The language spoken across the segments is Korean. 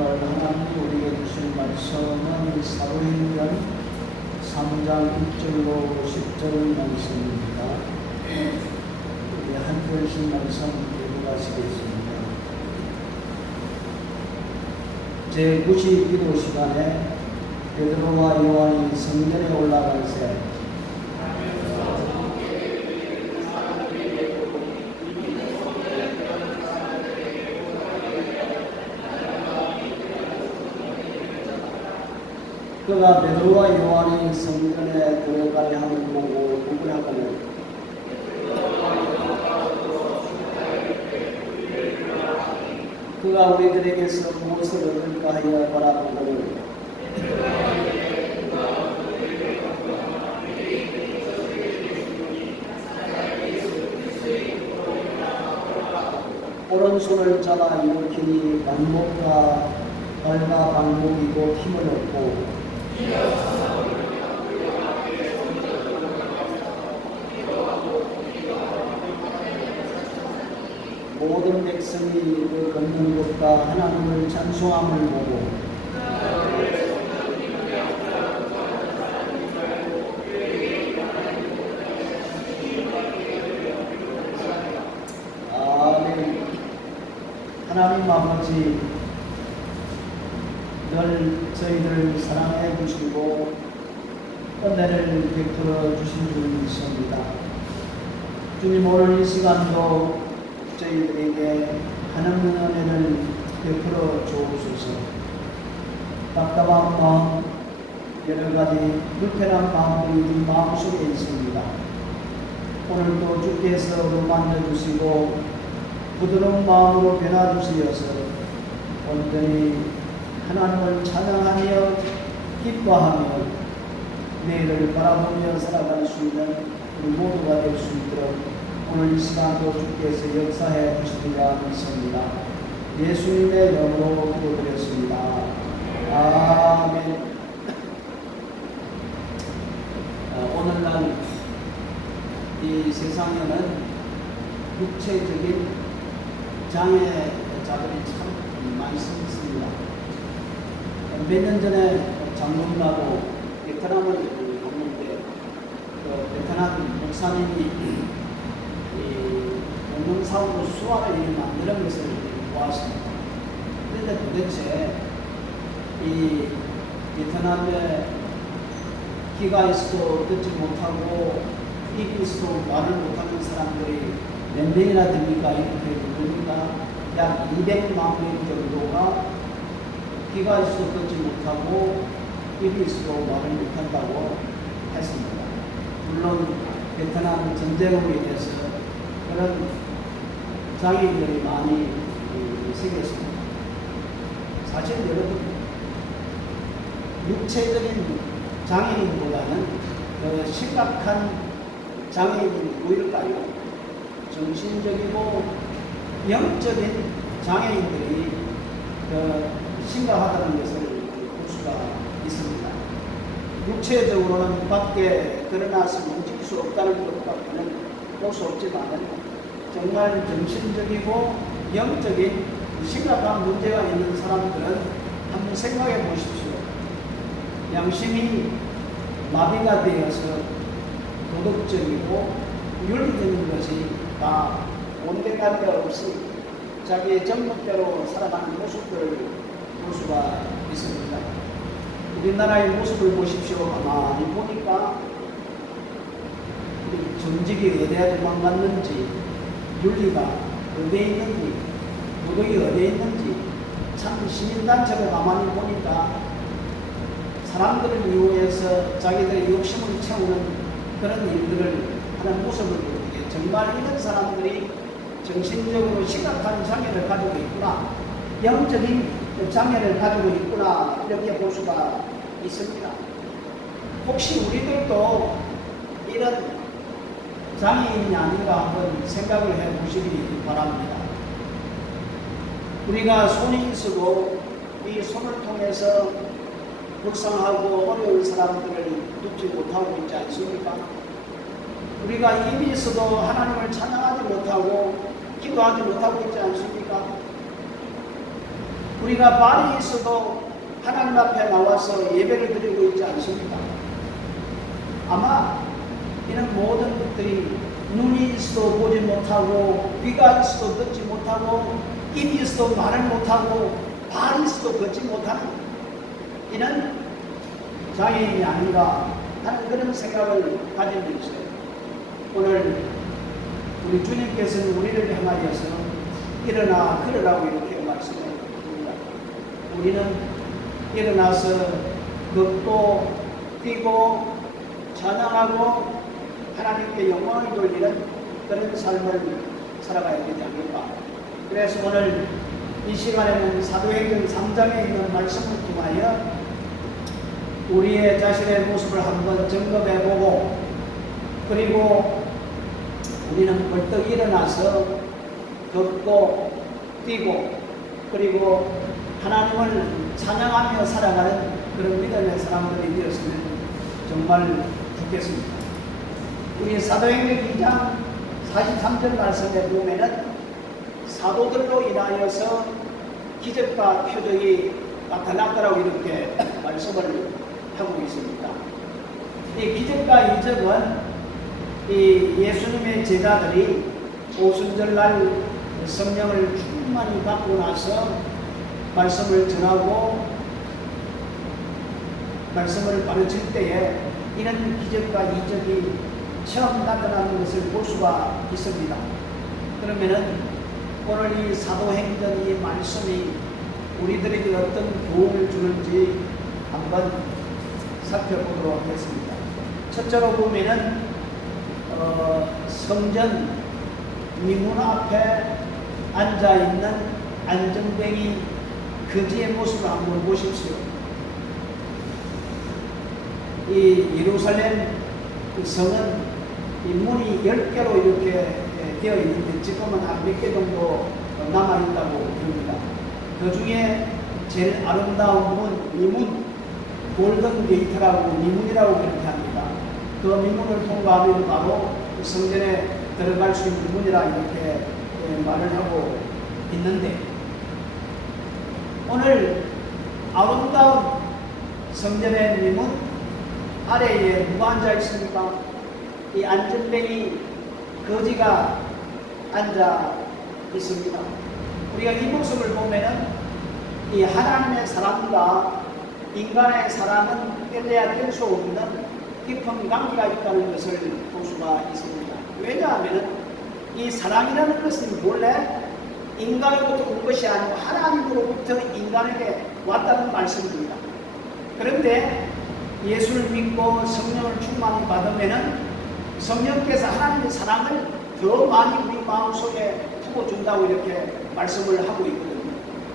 오늘 하나님이 우리에게 주신 말씀은 사도행전 3장 1절로 10절 말씀입니다. 우리 한 절씩 말씀 읽어가시겠습니다. 제9시 기도 시간에 베드로와 요한이 성전에 올라갈 때 그가 베드로와 요한이 성전에 들어가려 함을 보고 누구냐고는 그가 우리들에게서 무엇을 얻을까 하여 바라보거늘 오른손을 잡아 일으키니 방목과 발과 방목이고 힘을 얻고 모든 백성이 그 걷는 것과 하나님을 찬송함을 보고 아멘. 하나님 아버지 늘 저희를 사랑해 주시고 은혜를 베풀어 주신 분이 있습니다. 주님, 오늘 이 시간도 저희들에게 하나님의 은혜를 베풀어 주옵소서. 답답한 마음, 여러 가지 불편한 마음들이 우리 마음속에 있습니다. 오늘도 주께서 만져주시고 부드러운 마음으로 변화주시어서 온전히 하나님을 찬양하며 기뻐하며 내일을 바라보며 살아갈 수 있는 우리 모두가 될 수 있도록 오늘 이 시간도 주께서 역사해 주시리라 믿습니다. 예수님의 이름으로 기도드렸습니다. 아멘. 오늘날 이 세상에는 육체적인 장애자들이 참 많이 있습니다. 몇 년 전에 장로님하고 베트남을 갔는데 베트남 목사님이 공동사업으로 수학을 만드는 것을 보았습니다. 그런데 도대체 이 베트남에 귀가 있어도 듣지 못하고 입이 있어도 말을 못하는 사람들이 몇 명이나 됩니까? 이렇게 보니까 약 200만 명 정도가 귀가 있어도 듣지 못하고 입이 있어도 말을 못한다고 했습니다. 물론 베트남 전쟁으로 인해서 그런 장애인들이 많이 생겼습니다. 사실 여러분, 육체적인 장애인보다는 더 심각한 장애인이 보일까요? 정신적이고 영적인 장애인들이 심각하다는 것을 볼 수가 있습니다. 육체적으로는 밖에 드러나서 움직일 수 없다는 것밖에는 볼 수 없지만 정말 정신적이고 영적인 심각한 문제가 있는 사람들은 한번 생각해 보십시오. 양심이 마비가 되어서 도덕적이고 윤리적인 것이 다 온데간데 없이 자기의 전문대로 살아가는 모습들을 볼 수가 있습니다. 우리나라의 모습을 보십시오. 가만히 보니까 정직이 어디에 도망갔는지, 윤리가 어디에 있는지, 도덕이 어디에 있는지, 참 시민단체가 가만히 보니까 사람들을 이용해서 자기들의 욕심을 채우는 그런 일들을 하는 모습을 보기에 정말 이런 사람들이 정신적으로 심각한 장애를 가지고 있구나, 영적인 장애를 가지고 있구나, 이렇게 볼 수가 있습니다. 혹시 우리들도 이런 장애인이 아닌가 한번 생각을 해 보시기 바랍니다. 우리가 손이 있어도 이 손을 통해서 불쌍하고 어려운 사람들을 돕지 못하고 있지 않습니까? 우리가 입이 있어도 하나님을 찬양하지 못하고 기도하지 못하고 있지 않습니까? 우리가 말이 있어도 하나님 앞에 나와서 예배를 드리고 있지 않습니까? 아마 이런 모든 것들이 눈이 있어도 보지 못하고, 귀가 있어도 듣지 못하고, 입이 있어도 말을 못하고, 발이 있어도 걷지 못하는 이런 장애인이 아닌가 하는 그런 생각을 가지고 있어요. 오늘 우리 주님께서는 우리를 향하여서 일어나 걸으라고 이렇게 말씀해 줍니다. 우리는 일어나서 걷고 뛰고 찬양하고 하나님께 영광을 돌리는 그런 삶을 살아가야 되지 않을까. 그래서 오늘 이 시간에는 사도행전 3장에 있는 말씀을 통하여 우리의 자신의 모습을 한번 점검해보고, 그리고 우리는 벌떡 일어나서 걷고 뛰고 그리고 하나님을 찬양하며 살아가는 그런 믿음의 사람들이 되었으면 정말 좋겠습니다. 우리 사도행전 2장 43절 말씀에 보면은 사도들로 인하여서 기적과 표적이 나타났다라고 이렇게 말씀을 하고 있습니다. 이 기적과 이적은 이 예수님의 제자들이 오순절날 성령을 충만히 받고 나서 말씀을 전하고 말씀을 가르칠 때에 이런 기적과 이적이 처음 나타나는 것을 볼 수가 있습니다. 그러면은 오늘 이 사도행전 이 말씀이 우리들에게 어떤 도움을 주는지 한번 살펴보도록 하겠습니다. 첫째로 보면은 성전 미문 앞에 앉아있는 안전뱅이 거지의 모습을 한번 보십시오. 이 예루살렘 성은 이 문이 10개로 이렇게 되어 있는데 지금은 한 몇 개 정도 남아있다고 합니다. 그 중에 제일 아름다운 문, 미문, 골든 게이트라고 미문이라고 그렇게 합니다. 그 미문을 통과하면 바로 성전에 들어갈 수 있는 문이라 이렇게 말을 하고 있는데, 오늘 아름다운 성전의 미문 아래에 누가 앉아 있습니까? 이 안전뱅이 거지가 앉아 있습니다. 우리가 이 모습을 보면은 이 하나님의 사랑과 인간의 사랑은 뗄래야 뗄 수 없는 깊은 관계가 있다는 것을 볼 수가 있습니다. 왜냐하면 이 사랑이라는 것은 본래 인간으로부터 온 것이 아니고 하나님으로부터 인간에게 왔다는 말씀입니다. 그런데 예수를 믿고 성령을 충만히 받으면은 성령께서 하나님의 사랑을 더 많이 우리 마음속에 품어준다고 이렇게 말씀을 하고 있거든요.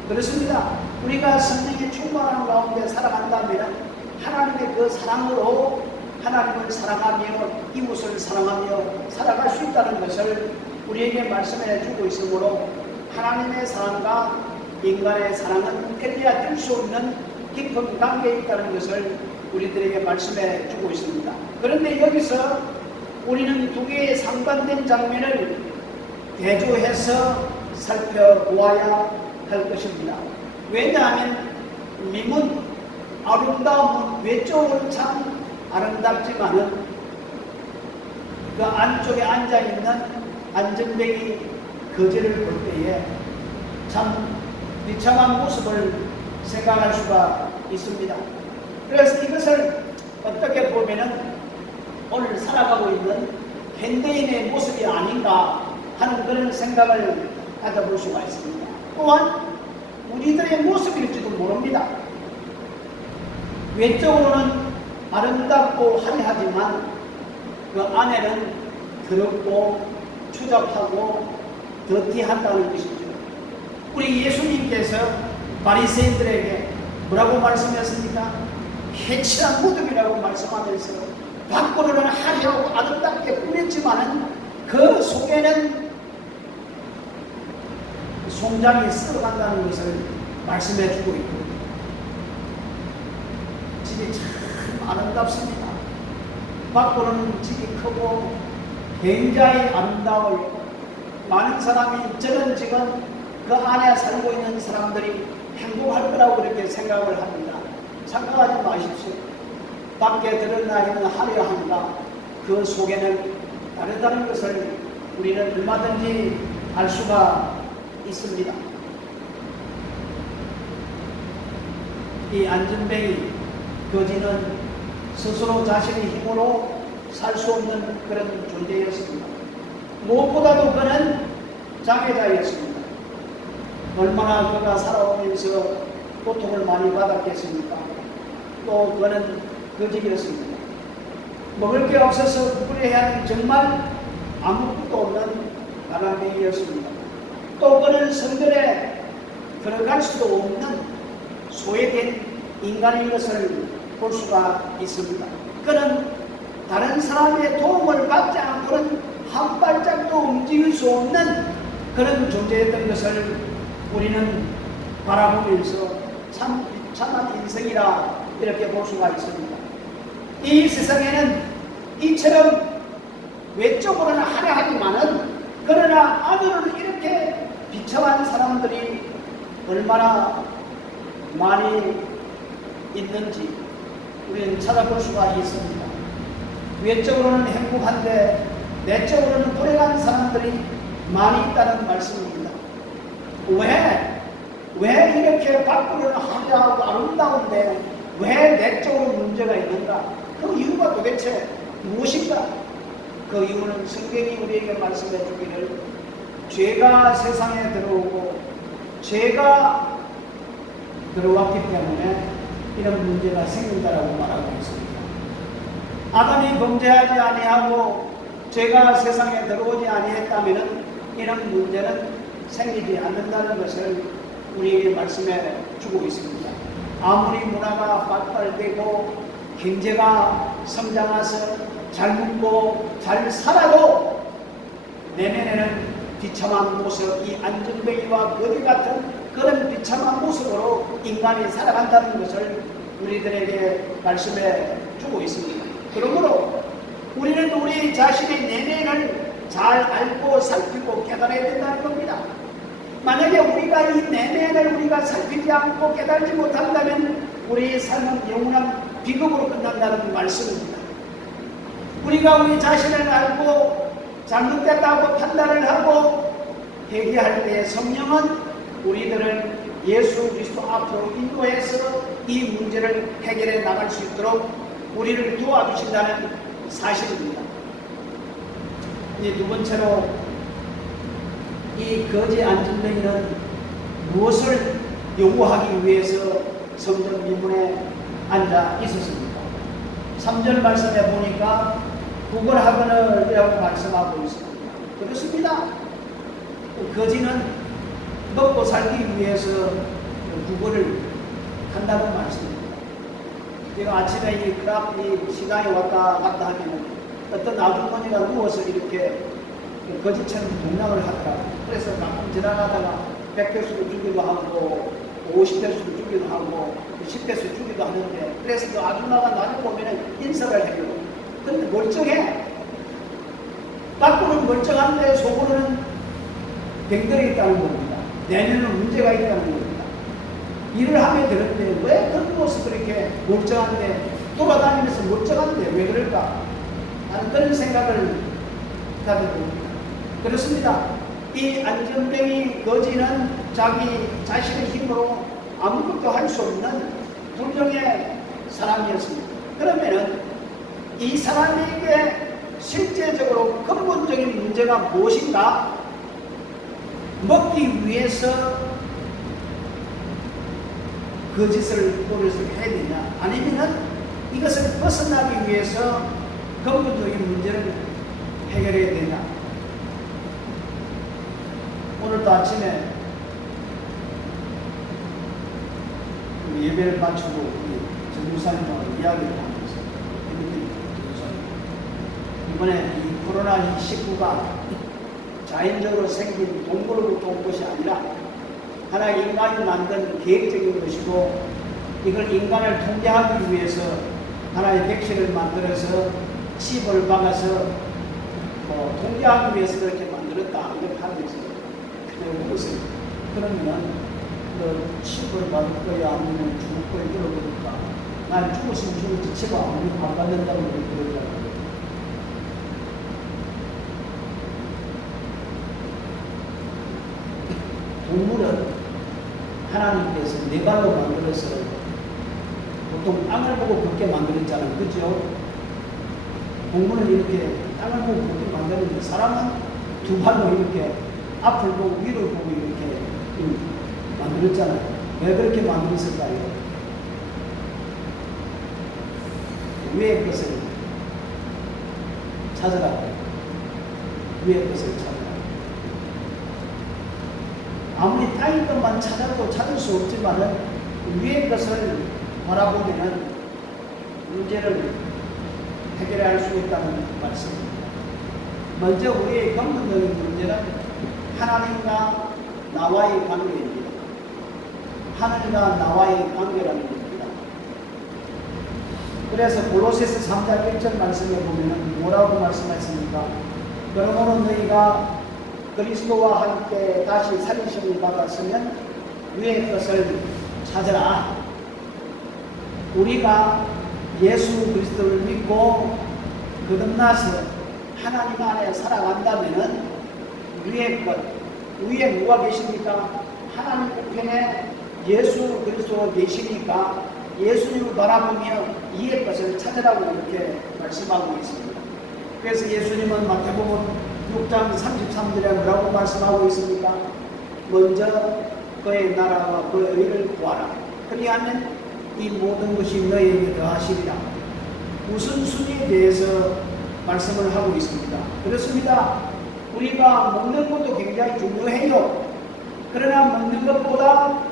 그렇습니다. 우리가 성령의 충만한 가운데 살아간다면 하나님의 그 사랑으로 하나님을 사랑하며 이웃을 사랑하며 살아갈 수 있다는 것을 우리에게 말씀해 주고 있으므로 하나님의 사랑과 인간의 사랑은 뗄래야 뗄 수 없는 깊은 관계에 있다는 것을 우리들에게 말씀해 주고 있습니다. 그런데 여기서 우리는 두 개의 상반된 장면을 대조해서 살펴보아야 할 것입니다. 왜냐하면 미문, 아름다움은 외적으로는 참 아름답지만은 그 안쪽에 앉아있는 안전뱅이 거지를 볼 때에 참 비참한 모습을 생각할 수가 있습니다. 그래서 이것을 어떻게 보면은 오늘 살아가고 있는 현대인의 모습이 아닌가 하는 그런 생각을 가져볼 수가 있습니다. 또한 우리들의 모습일지도 모릅니다. 외적으로는 아름답고 화려하지만 그 안에는 더럽고 추잡하고 더티하다는 것이죠. 우리 예수님께서 바리새인들에게 뭐라고 말씀했습니까? 해치한 무덤이라고 말씀하면서 밖으로는 화려하고 아름답게 꾸몄지만은 그 속에는 송장이 썩어간다는 것을 말씀해 주고 있거든요. 집이 참 아름답습니다. 밖으로는 집이 크고 굉장히 아름다워요. 많은 사람이 저는 지금 그 안에 살고 있는 사람들이 행복할 거라고 그렇게 생각을 합니다. 착각하지 마십시오. 밖에 드러나 있는 화려함과 그 속에는 다르다는 것을 우리는 얼마든지 알 수가 있습니다. 이 안전뱅이 거지는 스스로 자신의 힘으로 살 수 없는 그런 존재였습니다. 무엇보다도 그는 장애자였습니다. 얼마나 그가 살아오면서 고통을 많이 받았겠습니까? 또 그는 거지였습니다. 먹을 게 없어서 부끄러워야 하는 정말 아무것도 없는 가난뱅이였습니다. 또 그는 성전에 들어갈 수도 없는 소외된 인간인 것을 볼 수가 있습니다. 그는 다른 사람의 도움을 받지 않고는 한 발짝도 움직일 수 없는 그런 존재였던 것을 우리는 바라보면서 참 비참한 인생이라 이렇게 볼 수가 있습니다. 이 세상에는 이처럼 외적으로는 화려하지만은 그러나 안으로는 이렇게 비참한 사람들이 얼마나 많이 있는지 우리는 찾아볼 수가 있습니다. 외적으로는 행복한데 내적으로는 불행한 사람들이 많이 있다는 말씀입니다. 왜 이렇게 밖으로는 화려하고 아름다운데 왜 내적으로 문제가 있는가? 그 이유가 도대체 무엇인가? 그 이유는 성경이 우리에게 말씀해 주기를 죄가 세상에 들어오고 죄가 들어왔기 때문에 이런 문제가 생긴다라고 말하고 있습니다. 아담이 범죄하지 아니하고 죄가 세상에 들어오지 아니했다면 이런 문제는 생기지 않는다는 것을 우리에게 말씀해 주고 있습니다. 아무리 문화가 발달되고 경제가 성장해서 잘 먹고 잘 살아도 내면에는 비참한 모습, 이 안전뱅이와 거지 같은 그런 비참한 모습으로 인간이 살아간다는 것을 우리들에게 말씀해 주고 있습니다. 그러므로 우리는 우리 자신의 내면을 잘 알고 살피고 깨달아야 된다는 겁니다. 만약에 우리가 이 내면을 우리가 살피지 않고 깨달지 못한다면 우리의 삶은 영원한 비극으로 끝난다는 말씀입니다. 우리가 우리 자신을 알고 잘못됐다고 판단을 하고 회개할 때 성령은 우리들을 예수 그리스도 앞으로 인도해서 이 문제를 해결해 나갈 수 있도록 우리를 도와주신다는 사실입니다. 두 번째로 이 거지 안전뱅이는 무엇을 요구하기 위해서 성전 미문에 앉아 있었습니까? 3절 말씀에 보니까 구걸하거늘이라고 말씀하고 있습니다. 그렇습니다. 거지는 먹고 살기 위해서 구걸을 한다는 말씀입니다. 제가 아침에 이 시장에 왔다 갔다 하면 어떤 아주머니가 누워서 이렇게 거지처럼 동락을 하더라고요. 그래서 가끔 지나가다가 100페소를 주기도 하고 50페소를 주기도 하고 10페소 주기도 하는데 그래서 그 아줌마가 나중에 보면 인사를 해요. 근데 멀쩡해. 밖으로는 멀쩡한데 속으로는 병들어 있다는 겁니다. 내면은 문제가 있다는 겁니다. 일을 하면 되는데 왜 그런 모습을 이렇게 멀쩡한데 돌아다니면서 멀쩡한데 왜 그럴까? 하는 그런 생각을 하게 됩니다. 그렇습니다. 이 안전뱅이 거지는 자기 자신의 힘으로 아무것도 할 수 없는 불량의 사람이었습니다. 그러면은 이 사람에게 실제적으로 근본적인 문제가 무엇인가? 먹기 위해서 거짓을 버릇을 해야 되냐? 아니면은 이것을 벗어나기 위해서 근본적인 문제를 해결해야 되냐? 오늘도 아침에 예배를 마치고 전무사님하고 이야기를 하면서 이번에 이 코로나19가 자연적으로 생긴 동물로부터 온 것이 아니라 하나의 인간이 만든 계획적인 것이고 이걸 인간을 통제하기 위해서 하나의 백신을 만들어서 칩을 박아서 통제하기 위해서 그렇게 만들었다 이렇게 하면서 그것을 그러면은 너 치료를 받을 거야 아니면 죽을 거야 물어보니까 난 죽었으면 죽었지 치료 안 받는다고 그러더라고요. 동물은 하나님께서 네 발로 만들어서 보통 땅을 보고 걷게 만들었잖아요. 그죠? 동물은 이렇게 땅을 보고 걷게 만드는데 사람은 두 발로 이렇게 앞을 보고 위를 보고 이렇게 만들었잖아요. 왜 그렇게 만들었을까요? 위의 것을 찾으라고. 위의 것을 찾으라고. 아무리 땅의 것만 찾아도 찾을 수 없지만은 위의 것을 바라보면은 문제를 해결할 수 있다는 말씀입니다. 먼저 우리의 근본적인 문제는 하나님과 나와의 관계입니다. 하늘과 나와의 관계라는 겁니다. 그래서 골로새서 3장 1절 말씀에 보면은 뭐라고 말씀하십니까? 그러므로 너희가 그리스도와 함께 다시 살리심을 받았으면 위의 것을 찾으라. 우리가 예수 그리스도를 믿고 거듭나서 하나님 안에 살아간다면은 위의 것, 위에 누가 계십니까? 하나님 우편에 예수 그리스도가 계시니까 예수님을 바라보며 위의 것을 찾으라고 이렇게 말씀하고 있습니다. 그래서 예수님은 마태복음 6장 33절에 뭐라고 말씀하고 있습니까? 먼저 그의 나라와 그의 의를 구하라. 그리하면 이 모든 것이 너희에게 더하시리라. 우선순위에 대해서 말씀을 하고 있습니다. 그렇습니다. 우리가 먹는 것도 굉장히 중요해요. 그러나 먹는 것보다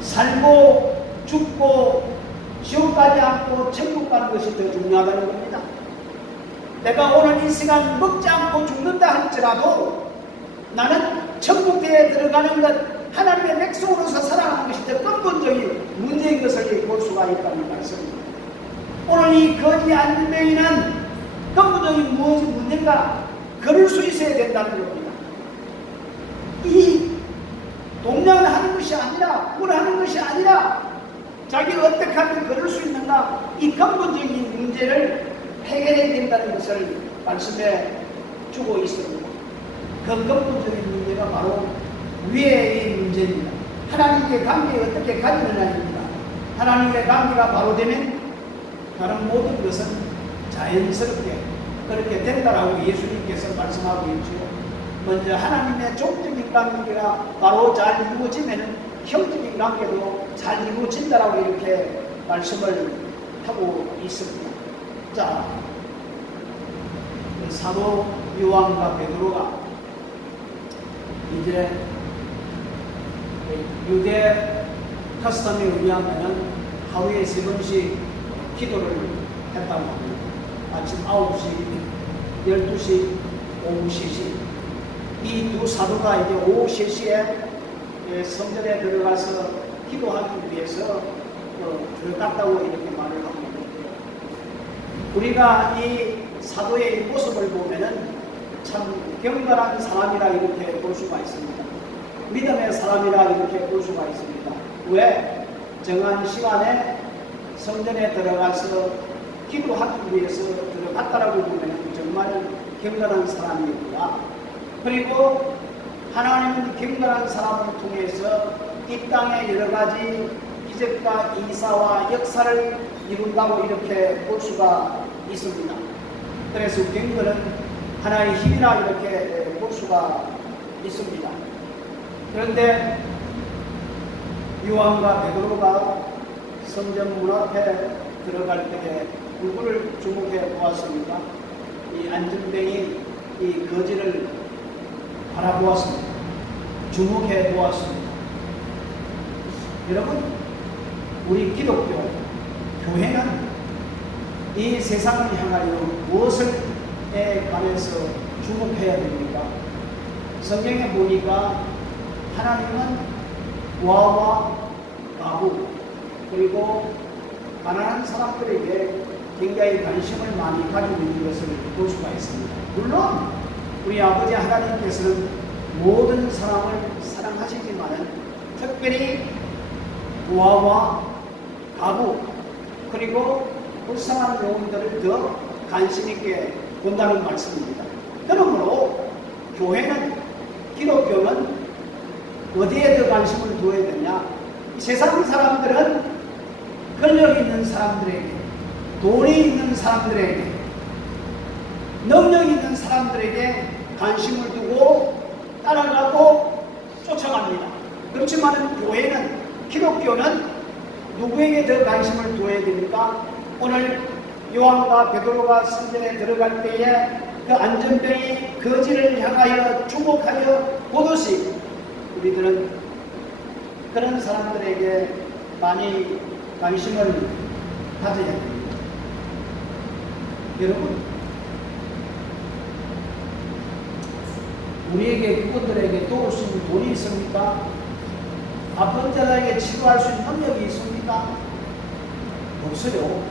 살고 죽고 지옥 가지 않고 천국 가는 것이 더 중요하다는 겁니다. 내가 오늘 이 시간 먹지 않고 죽는다 할지라도 나는 천국에 들어가는 것, 하나님의 백성으로서 살아가는 것이 더 근본적인 문제인 것을 볼 수가 있다는 말씀입니다. 오늘 이 거지 안면에는 근본적인 무엇이 문제인가? 걸을 수 있어야 된다는 겁니다. 이 동냥을 하는 것이 아니라, 굴하는 것이 아니라 자기가 어떻게 하면 걸을 수 있는가? 이 근본적인 문제를 해결해야 된다는 것을 말씀해 주고 있습니다. 그 근본적인 문제가 바로 위의 문제입니다. 하나님의 관계에 어떻게 가지느냐입니다. 하나님의 관계가 바로 되면 다른 모든 것은 자연스럽게 그렇게 된다라고 예수님께서 말씀하고 있죠. 먼저 하나님의 종적인 관계가 바로 잘 이루어지면 형적인 관계도 잘 이루어진다라고 이렇게 말씀을 하고 있습니다. 자, 사도 요한과 베드로가 이제 유대 카스텀에 의하면 하루에 3번씩 기도를 했다고 합니다. 아침 9시, 12시, 오후 3시. 이 두 사도가 이제 오후 3시에 성전에 들어가서 기도하기 위해서 들어갔다고 이렇게 말을 합니다. 우리가 이 사도의 모습을 보면은 참 경건한 사람이라 이렇게 볼 수가 있습니다. 믿음의 사람이라 이렇게 볼 수가 있습니다. 왜? 정한 시간에 성전에 들어가서 기도하기 위해서 들어갔다라고 보면 정말 경건한 사람이구나. 그리고 하나님은 경건한 사람을 통해서 이 땅의 여러 가지 기적과 이사와 역사를 이룬다고 이렇게 볼 수가 있습니다. 그래서 경건은 하나의 힘이라 이렇게 볼 수가 있습니다. 그런데 요한과 베드로가 성전 문 앞에 들어갈 때에 누구를 주목해 보았습니까? 이 안전뱅이 이 거지를 바라보았습니다. 주목해 보았습니다. 여러분, 우리 기독교 교회는 이 세상을 향하여 무엇을 관해서 주목해야 됩니까? 성경에 보니까 하나님은 고아와 가부 그리고 가난한 사람들에게 굉장히 관심을 많이 가지고 있는 것을 볼 수가 있습니다. 물론 우리 아버지 하나님께서는 모든 사람을 사랑하시지만은 특별히 부하와 가부 그리고 불쌍한 영혼들을 더 관심 있게 본다는 말씀입니다. 그러므로 교회는, 기독교는 어디에 더 관심을 두어야 되냐? 세상 사람들은 권력 있는 사람들에게, 돈이 있는 사람들에게, 능력 있는 사람들에게 관심을 두고 따라가고 쫓아갑니다. 그렇지만 교회는, 기독교는 누구에게 더 관심을 두어야 됩니까? 오늘 요한과 베드로가 성전에 들어갈 때에 그 안전병이 거지를 향하여 주목하여 보듯이 우리들은 그런 사람들에게 많이 관심을 가져야 됩니다. 여러분, 우리에게 그분들에게 도울 수 있는 돈이 있습니까? 아픈 자들에게 치료할 수 있는 능력이 있습니까? 없어요.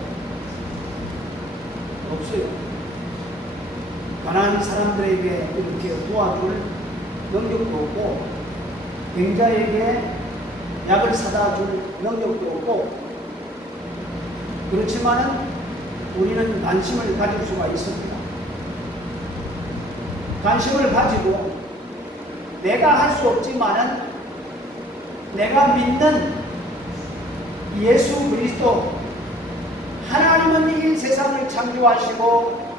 없어요. 가난한 사람들에게 이렇게 도와줄 능력도 없고, 병자에게 약을 사다 줄 능력도 없고, 그렇지만은 우리는 관심을 가질 수가 있습니다. 관심을 가지고 내가 할 수 없지만은 내가 믿는 예수 그리스도, 하나님은 이 세상을 창조하시고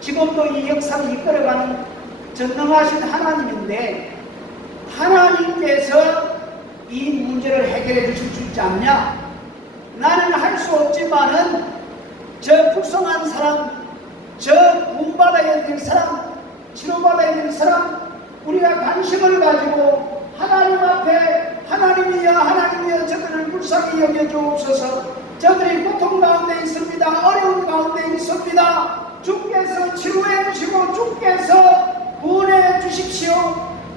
지금도 이 역사를 이끌어가는 전능하신 하나님인데, 하나님께서 이 문제를 해결해 주실 수 있지 않냐? 나는 할 수 없지만은 저 불쌍한 사람, 저 구원받아야 될 사람, 치료받아야 될 사람, 우리가 관심을 가지고 하나님 앞에 하나님이여 하나님이여 저들을 불쌍히 여겨주옵소서. 저들이 고통 가운데 있습니다. 어려운 가운데 있습니다. 주께서 치료해 주시고 주께서 구원해 주십시오.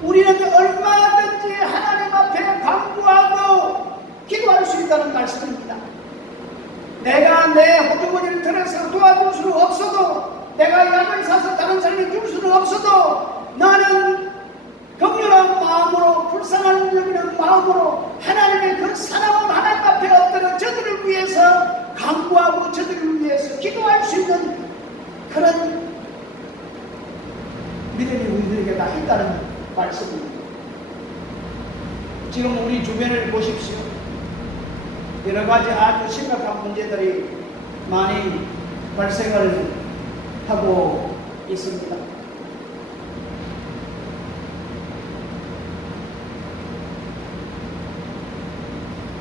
우리는 얼마든지 하나님 앞에 간구하고 기도할 수 있다는 말씀입니다. 내가 내 호주머니를 들어서 도와줄 수는 없어도, 내가 약을 사서 다른 사람에게 줄 수는 없어도, 나는 긍휼한 마음으로, 불쌍한 여기는 마음으로 하나님의 그 사랑은 하나님 앞에 엎드려 저들을 위해서 간구하고 저들을 위해서 기도할 수 있는 그런 믿음이 우리들에게 다 있다는 말씀입니다. 지금 우리 주변을 보십시오. 여러 가지 아주 심각한 문제들이 많이 발생을 하고 있습니다.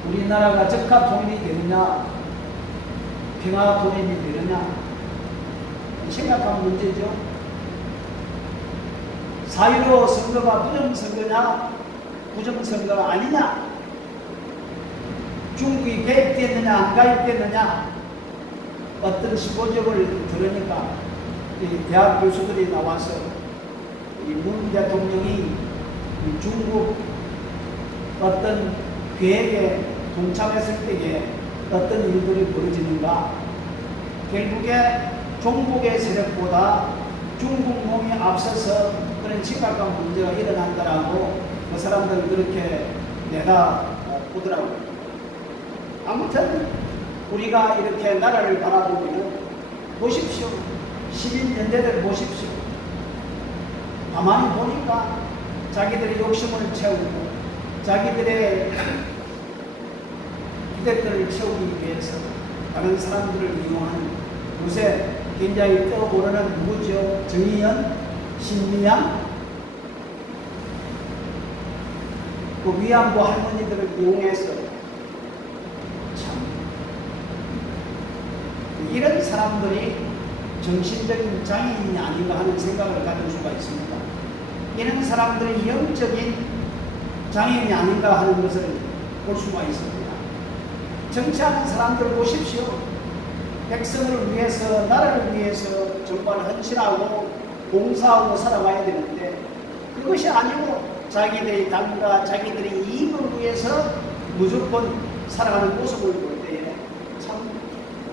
우리나라가 적합 통일이 되느냐, 평화 통일이 되느냐, 심각한 문제죠. 사유로 선거가 부정선거냐, 부정선거가 아니냐, 중국이 개입됐느냐, 안 개입됐느냐, 어떤 15적을 들으니까 이 대학 교수들이 나와서 이 문 대통령이 이 중국 어떤 계획에 동참했을 때에 어떤 일들이 벌어지는가, 결국에 종북의 세력보다 중국 놈이 앞서서 그런 심각한 문제가 일어난다라고 그 사람들 그렇게 내다보더라고요. 아무튼 우리가 이렇게 나라를 바라보면 보십시오. 11년대들 보십시오. 가만히 보니까 자기들의 욕심을 채우고 자기들의 기대들을 채우기 위해서 다른 사람들을 이용하는, 요새 굉장히 떠오르는 누구죠? 정의연, 신미양, 그 위안부 할머니들을 이용해서 참 이런 사람들이 정신적인 장애인이 아닌가 하는 생각을 가질 수가 있습니다. 이런 사람들이 영적인 장애인이 아닌가 하는 것을 볼 수가 있습니다. 정치하는 사람들 보십시오. 백성을 위해서, 나라를 위해서 정말 헌신하고 봉사하고 살아가야 되는데, 그것이 아니고 자기들의 당과 자기들의 이익을 위해서 무조건 살아가는 모습을 볼 때에 참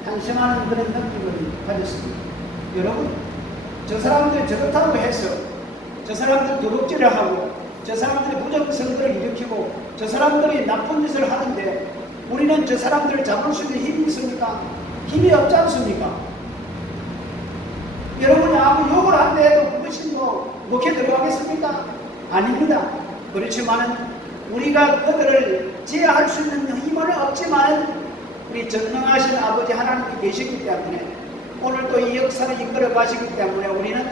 한심하는 그런 느낌을 가졌습니다. 여러분, 저 사람들 저렇다고 해서 저 사람들 도둑질을 하고 저 사람들이 부정선거를 일으키고 저 사람들이 나쁜 짓을 하는데 우리는 저 사람들을 잡을 수 있는 힘이 있습니까? 힘이 없지 않습니까? 여러분이 아무 욕을 한다 해도 그것이 먹혀 들어가겠습니까? 아닙니다. 그렇지만은 우리가 그들을 제어할 수 있는 힘은 없지만은 우리 전능하신 아버지 하나님이 계시기 때문에 오늘도 이 역사를 이끌어 가시기 때문에 우리는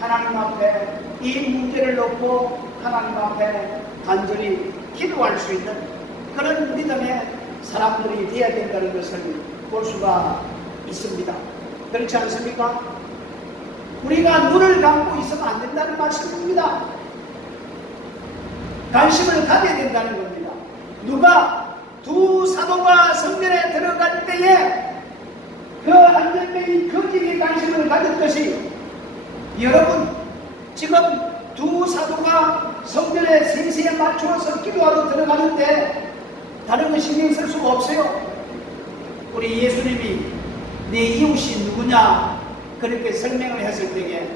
하나님 앞에 이 문제를 놓고 하나님 앞에 간절히 기도할 수 있는 그런 믿음의 사람들이 되어야 된다는 것을 볼 수가 있습니다. 그렇지 않습니까? 우리가 눈을 감고 있으면 안 된다는 말씀입니다. 관심을 가져야 된다는 겁니다. 누가 두 사도가 성전에 들어갈 때에 그 안전뱅이 거짓에 관심을 가졌듯이 여러분 지금 두 사도가 성전에 3시에 맞추어서 기도하러 들어가는데 다른 거 신경 쓸 수가 없어요. 우리 예수님이 내 이웃이 누구냐 그렇게 설명을 했을 때에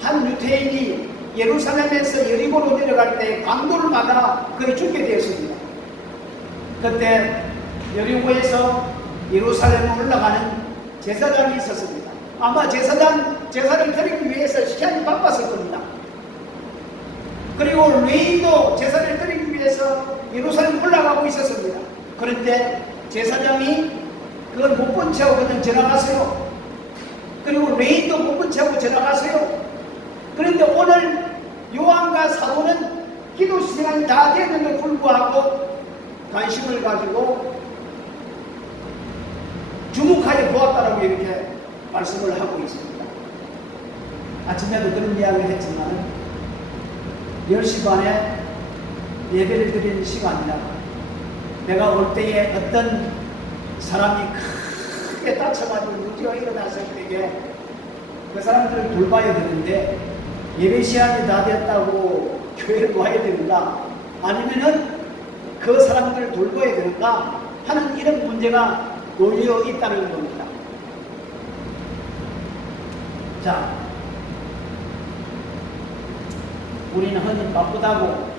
한 유태인이 예루살렘에서 여리고로 내려갈 때 강도를 맞아 거의 죽게 되었습니다. 그때 여리고에서 예루살렘에 올라가는 제사장이 있었습니다. 아마 제사를 드리기 위해서 시간이 바빴을 겁니다. 그리고 레인도 제사를 드리기 위해서 예루살렘 올라가고 있었습니다. 그런데 제사장이 그걸 못 본 채하고 그냥 지나갔어요. 그리고 레인도 못 본 채하고 지나갔어요. 그런데 오늘 요한과 사도는 기도 시간이 다 되는데 불구하고 관심을 가지고 주목하여 보았다라고 이렇게 말씀을 하고 있습니다. 아침에도 그런 이야기를 했지만 10시 반에 예배를 드리는 시간이라 내가 올 때에 어떤 사람이 크게 다쳐가지고 문제가 일어났을 때에 그 사람들을 돌봐야 되는데 예배 시간이 다 됐다고 교회를 와야 되는가 아니면은 그 사람들을 돌봐야 되는가 하는 이런 문제가 놓여 있다는 겁니다. 자, 우리는 흔히 바쁘다고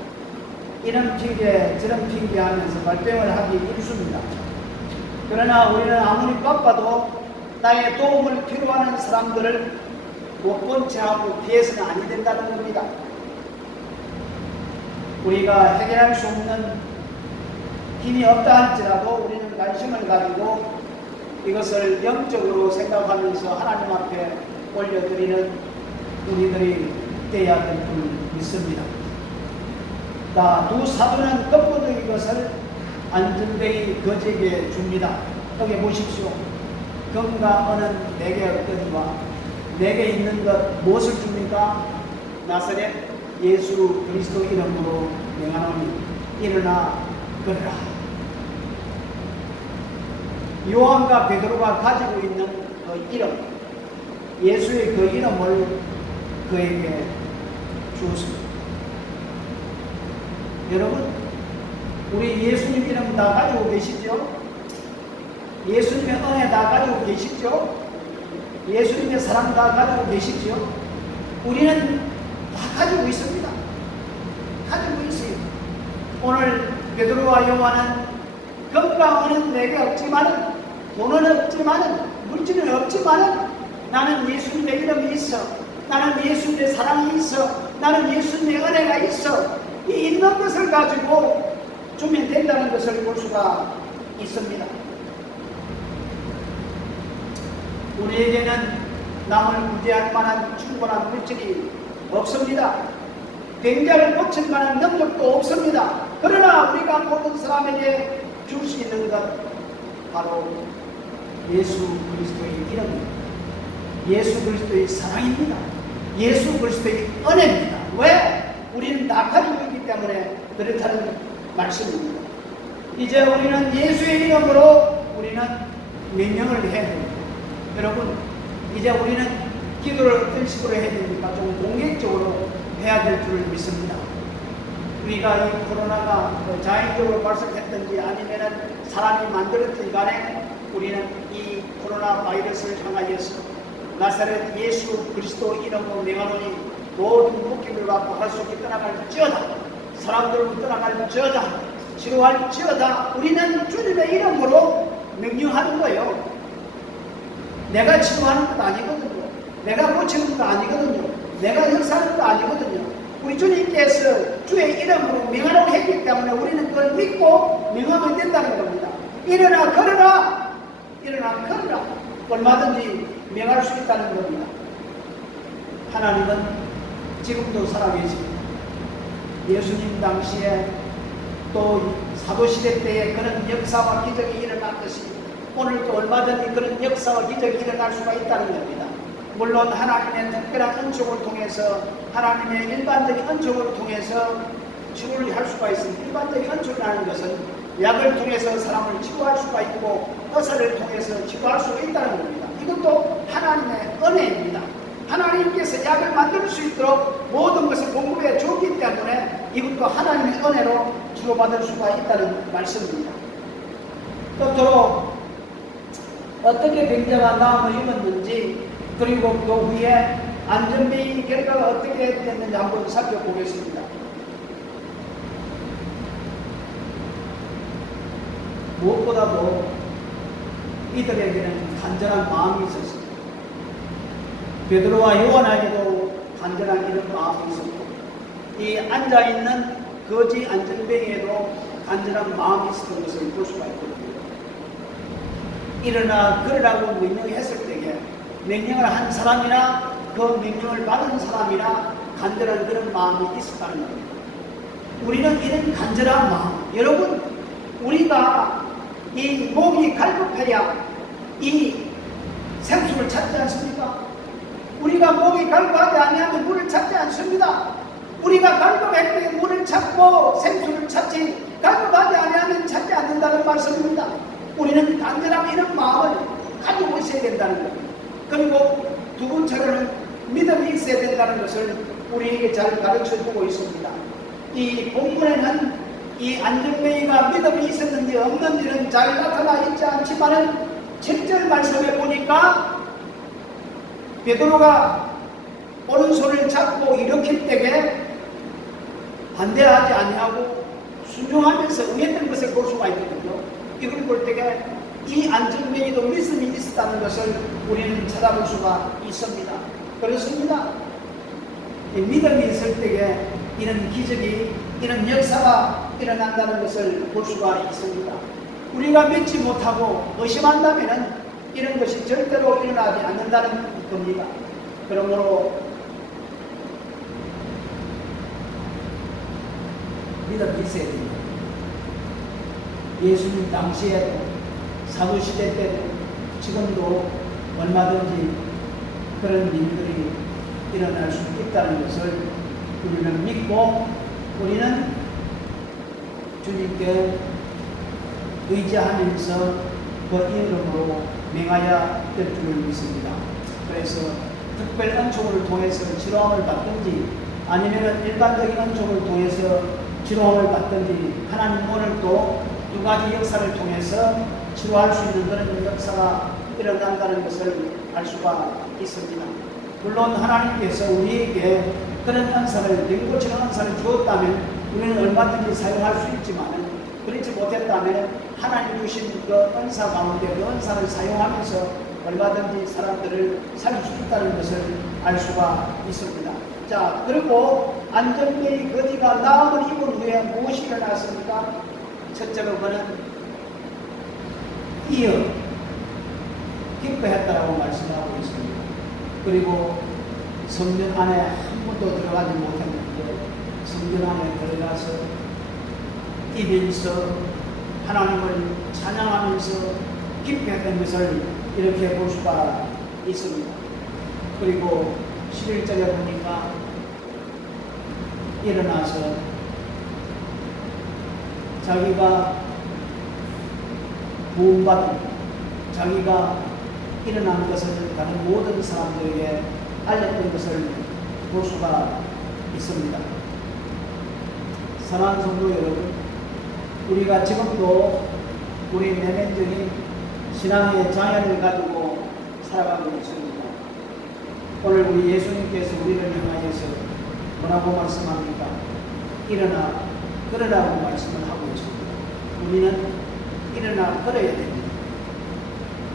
이런 핑계 저런 핑계 하면서 발뺌을 하기 일쑤입니다. 그러나 우리는 아무리 바빠도 나의 도움을 필요하는 사람들을 못 본 채하고 피해서는 아니 된다는 겁니다. 우리가 해결할 수 없는 힘이 없다 할지라도 우리는 관심을 가지고 이것을 영적으로 생각하면서 하나님 앞에 올려드리는 우리들이 되어야 될 줄 믿습니다. 두 사도는 근본적인 것을 안전뱅이 거지에게 줍니다. 여기 보십시오. 금과 은은 내게 없거니와 내게 있는 것 무엇을 줍니까? 나사렛 예수 그리스도 이름으로 명하노니 일어나 걸으라. 요한과 베드로가 가지고 있는 그 이름, 예수의 그 이름을 그에게 주었습니다. 여러분, 우리 예수님 이름 다 가지고 계시죠? 예수님의 은혜 다 가지고 계시죠? 예수님의 사랑 다 가지고 계시죠? 우리는 다 가지고 있습니다. 가지고 있어요. 오늘 베드로와 요한은 금과 은은 내게 없지만은 돈은 없지만은 물질은 없지만은 나는 예수님의 이름이 있어. 나는 예수님의 사랑이 있어. 나는 예수님의 은혜가 있어. 이 있는 것을 가지고 주면 된다는 것을 볼 수가 있습니다. 우리에게는 남을 구제할 만한 충분한 물질이 없습니다. 병자를 고칠 만한 능력도 없습니다. 그러나 우리가 모든 사람에게 줄 수 있는 것 바로 예수 그리스도의 이름입니다. 예수 그리스도의 사랑입니다. 예수 그리스도의 은혜입니다. 왜? 우리는 다 가지고 있기 때문에 그렇다는 말씀입니다. 이제 우리는 예수의 이름으로 우리는 명령을 해야 됩니다. 여러분, 이제 우리는 기도를 어떤 식으로 해야 됩니까? 좀 공격적으로 해야 될 줄 믿습니다. 우리가 이 코로나가 자연적으로 발생했든지 아니면은 사람이 만들었든지 간에 우리는 이 코로나 바이러스를 향하여서 나사렛 예수 그리스도 이름으로 명하노니 모든 묶임을 받고 할 수 있게 떠나갈지어다. 사람들로 떠나갈지어다, 치료할지어다. 우리는 주님의 이름으로 명령하는 거예요. 내가 치료하는 것도 아니거든요. 내가 고치는 것도 아니거든요. 내가 역사하는 것도 아니거든요. 우리 주님께서 주의 이름으로 명하라고 했기 때문에 우리는 그걸 믿고 명하면 된다는 겁니다. 일어나 걸어라, 일어나 걸어라. 얼마든지 명할 수 있다는 겁니다. 하나님은 지금도 살아계십니다. 예수님 당시에 또 사도시대 때에 그런 역사와 기적이 일어났듯이 오늘도 얼마든지 그런 역사와 기적이 일어날 수가 있다는 겁니다. 물론 하나님의 특별한 은총을 통해서, 하나님의 일반적인 은총을 통해서 치료를 할 수가 있습니다. 일반적인 은총이라는 것은 약을 통해서 사람을 치료할 수가 있고 의사를 통해서 치료할 수가 있다는 겁니다. 이것도 하나님의 은혜입니다. 하나님께서 약을 만들 수 있도록 모든 것을 공급해 주었기 때문에 이것도 하나님의 은혜로 치료받을 수가 있다는 말씀입니다. 끝으로 어떻게 병자가 나음을 입었는지, 그리고 그 후에 안전뱅이 결과가 어떻게 됐는지 한번 살펴보겠습니다. 무엇보다도 이들에게는 간절한 마음이 있었습니다. 베드로와 요한에게도 간절한 이런 마음이 있었고, 이 앉아있는 거지 안전뱅이에도 간절한 마음이 있었던 것을 볼 수가 있거든요. 일어나 걸으라고 명령했을 때에 명령을 한 사람이나 그 명령을 받은 사람이나 간절한 그런 마음이 있었다는 겁니다. 우리는 이런 간절한 마음, 여러분, 우리가 이 목이 갈급해야 이 생수를 찾지 않습니까? 우리가 목이 갈급하지 아니하면 물을 찾지 않습니다. 우리가 갈급할 때 물을 찾고 생수를 찾지, 갈급하지 아니하면 찾지 않는다는 말씀입니다. 우리는 간절한 이런 마음을 가지고 있어야 된다는 겁니다. 그리고 두 번째로는 믿음이 있어야 된다는 것을 우리에게 잘 가르쳐주고 있습니다. 이 본문에는 이 안전뱅이가 믿음이 있었는지 없는지는 잘 나타나 있지 않지만은 7절 말씀에 보니까 베드로가 오른손을 잡고 일으킬 때에 반대하지 아니하고 순종하면서 응했던 것을 볼 수가 있거든요. 이걸 볼 때에 이 안전뱅이도 믿음이 있었다는 것을 우리는 찾아볼 수가 있습니다. 그렇습니다. 이 믿음이 있을 때에 이런 기적이, 이런 역사가 일어난다는 것을 볼 수가 있습니다. 우리가 믿지 못하고 의심한다면 이런 것이 절대로 일어나지 않는다는 겁니다. 그러므로 믿음이 있어야 됩니다. 예수님 당시에도, 사도시대 때도, 지금도 얼마든지 그런 일들이 일어날 수 있다는 것을 우리는 믿고, 우리는 주님께 의지하면서 그 이름으로 명하여야 될 줄을 믿습니다. 그래서 특별 은총을 통해서 치료함을 받든지 아니면 일반적인 은총을 통해서 치료함을 받든지, 하나님 오늘도 두 가지 역사를 통해서 치료할 수 있는 그런 역사가 일어난다는 것을 알 수가 있습니다. 물론 하나님께서 우리에게 그런 은사를, 병고치는 은사를 주었다면 우리는 얼마든지 사용할 수 있지만, 그렇지 못했다면 하나님 주신 그 은사 가운데 그 은사를 사용하면서 얼마든지 사람들을 살릴 수 있다는 것을 알 수가 있습니다. 자, 그리고 안전뱅이 거지가 나음을 입은 후에 무엇이 일어났습니까? 첫째로 그는 이어 기뻐했다라고 말씀하고 있습니다. 그리고 성전 안에 한 번도 들어가지 못했는데 성전 안에 들어가서 뛰면서 하나님을 찬양하면서 기뻐했던 것을 이렇게 볼 수가 있습니다. 그리고 11절에 보니까 일어나서 자기가 구원받은, 자기가 일어난 것을 다른 모든 사람들에게 알렸던 것을 볼 수가 있습니다. 사랑하는 성도 여러분, 우리가 지금도 우리 내면적인 신앙의 장애를 가지고 살아가고 있습니다. 오늘 우리 예수님께서 우리를 향하여서 뭐라고 말씀합니까? 일어나 그러라고 말씀을 하고 있습니다. 우리는 일어나 걸어야 됩니다.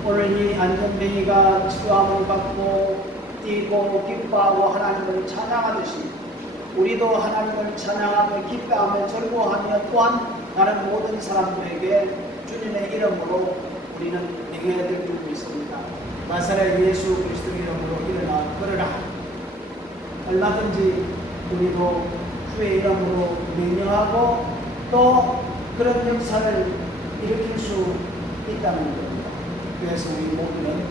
오늘 이 안전뱅이가 치료함을 받고 뛰고 기뻐하고 하나님을 찬양하듯이 우리도 하나님을 찬양하며 기뻐하며 즐거워하며 또한 다른 모든 사람들에게 주님의 이름으로 우리는 행해야 될 줄로 있습니다. 나사렛 예수 그리스도 이름으로 일어나 걸으라. 얼마든지 우리도 주의 이름으로 명령하고 또 그런 역사를 일으킬 수 있다는 겁니다. 그래서 우리 모두는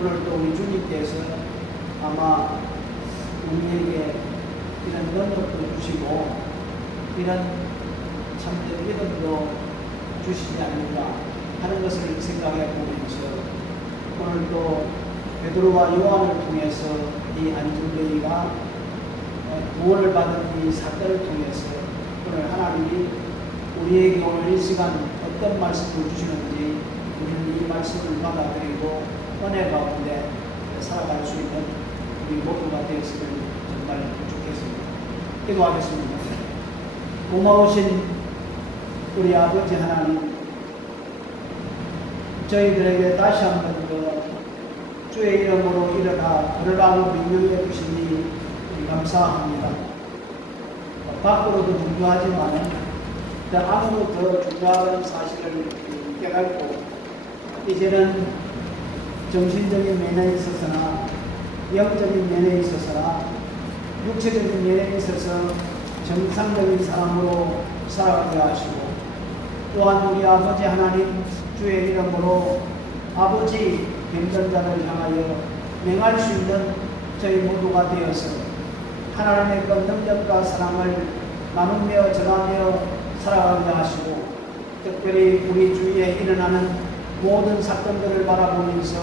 오늘도 우리 주님께서 아마 우리에게 이런 능력도 주시고 이런 참된 믿음도 주시지 않는가 하는 것을 생각해 보면서 오늘 또 베드로와 요한을 통해서 이 안전뱅이가 구원을 받은 이 사건을 통해서 오늘 하나님이 우리에게 오늘 이 시간 어떤 말씀을 주시는지 우리는 이 말씀을 받아들이고 은혜 가운데 살아갈 수 있는 우리 모두가 되었으면 정말 좋겠습니다. 기도하겠습니다. 고마우신 우리 아버지 하나님, 저희들에게 다시 한번 주의 이름으로 일어나 걸으라고 명령해 주시니 감사합니다. 밖으로도 중요하지만 아무도 더 중요한 사실을 깨닫고 이제는 정신적인 면에 있어서나 영적인 면에 있어서나 육체적인 면에 있어서 정상적인 사람으로 살아가게 하시고 또한 우리 아버지 하나님 주의 이름으로 아버지 힘든 자를 향하여 명할 수 있는 저희 모두가 되어서 하나님의 그 능력과 사랑을 나누며 전하며 살아가게 하시고 특별히 우리 주위에 일어나는 모든 사건들을 바라보면서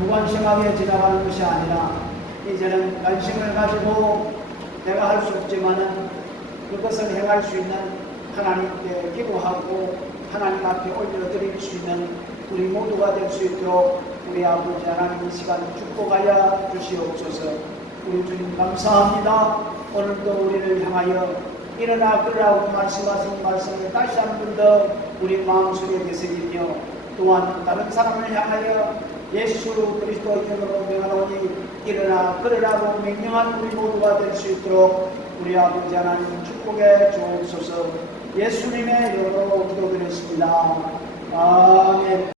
무관심하게 지나가는 것이 아니라 이제는 관심을 가지고 내가 할 수 없지만은 그것을 행할 수 있는 하나님께 기도하고 하나님 앞에 올려드릴 수 있는 우리 모두가 될 수 있도록 우리 아버지 하나님 이 시간 축복하여 주시옵소서. 우리 주님 감사합니다. 오늘도 우리를 향하여 일어나 걸으라고 말씀하신 말씀을 다시 한 번 더 우리 마음속에 되새기며 또한 다른 사람을 향하여 예수 그리스도 이름으로 명하노니 일어나 걸으라고 명령한 우리 모두가 될 수 있도록 우리 아버지 하나님 축복해 주옵소서. 예수님의 이름으로 기도드렸습니다. 아멘.